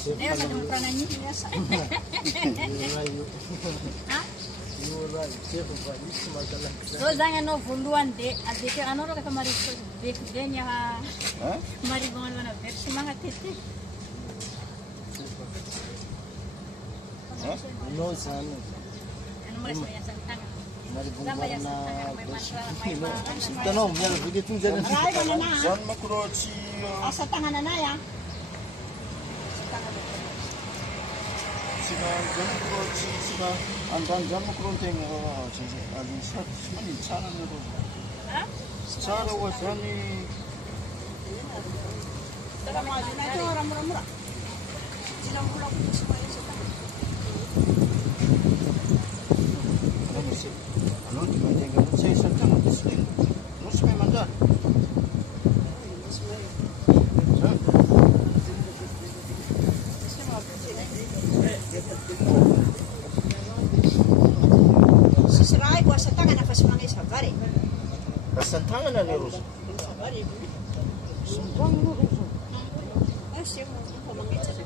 Leo macam pernah nyanyi biasa. So jangan no funduan de, adik ano ro kata mari dek denya mari bangun mana ber semangat itu. No sana. Ano mari saya santang. Mari bunga na. Tanong, yan begitu jangan. San makrochi. Asa tangan na ya. Siapa jangan makrochi, siapa andan jangan makronting. Aduh, mana cara ni tu? Cara wasani. Cara macam mana tu orang murah-murah. Silang pulau pun semua yang setang. Ano, dibanting ka sa isang tanong disling. Ano sa may manda? Sisirai buat setangan apa semangat sabari. Kasantangan na ni Rus. Sabari. Santangan na Rus. Asyik mau mangit saja.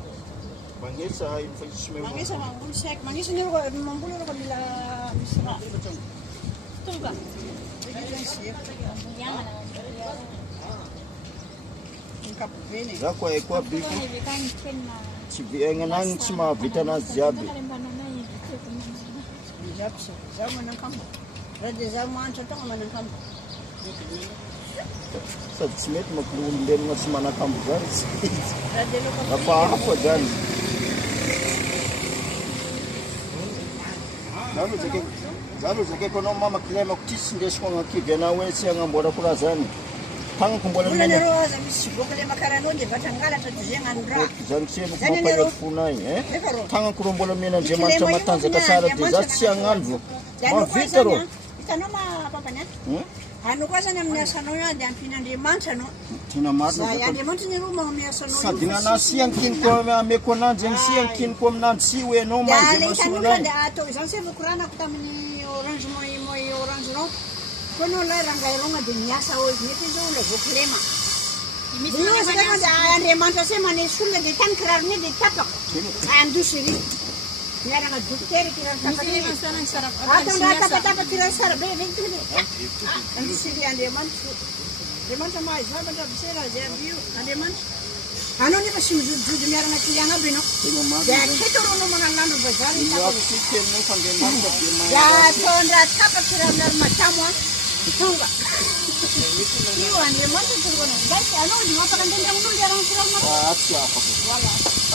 Banggil sa infection mo. Mangis sama bulsek, mangis ni ko mambulur ko nila misra. Betul ba? Jangan. Ingkap bene. Zako ay kwa biku. Sibiengan ang sima bitana ziabi. Japsa, zaman ng kampo. Radya zaman sa tong man ng kampo. Sa smith maglundem na si mana kambugan. Radya lo ka. Apa dyan? Lalu jake kono mama kilema kutis ndesh ko ngaki gena wese ngambora kurazani. Tang kumbola Muna mena. nero sa sibukale makarano di batangala to jengan dra. Jansie ko pa funai Tang kurombola mena jema chama tanza kasara dizatsi anganvu. Ma vitero. Itano ma papanya? Anu kwa sana mnyasano ya dan pinandi mansano. Tina marno. Saya di mansani rumah mnyasano. Sa dinana siang kin ko me ko nan jen siang kin ko nan siwe no ma jema sunai. Ya ato jansie bukurana kutamani orange moi orange no. Kono la rangai ronga di nyasa o ni tizo le buklema. Ini sekarang ada yang mantap sih mana sulle di tan kerar ni di tapak. Andu siri. Ni ada nggak juter kiran tapak ni. Atau dah tapak kiran sarap be be tu ni. Andu siri ada mantap. Dia mantap mai, saya mantap besar aja view. Ada mantap. Anu ni masih jujur ni orang kiri yang apa no? Ya kita orang mana lalu besar. Ya sikit no kan dia mantap dia mai. Ya tuan dah tapak kiran dar macam mana? Tunga. Iwan dia masuk tu kono. Guys, anu di mana kan dia unu dia orang kurang mana? Siapa? Wala.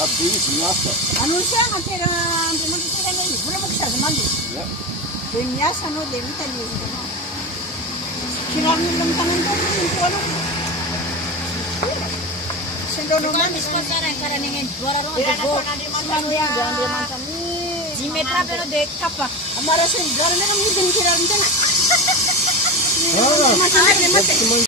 Abis nyasa. Anu saya ngatir di mana tu kan ini. Belum bisa mandi. Ya. Dunia sana dia minta dia itu. Kirang belum tangan tu ni kono. Sendono mandi sekarang karena dengan juara orang jago. Semua dia macam ni. Jimetra pero dek apa? Amara sen juara mereka mungkin kirang tengah.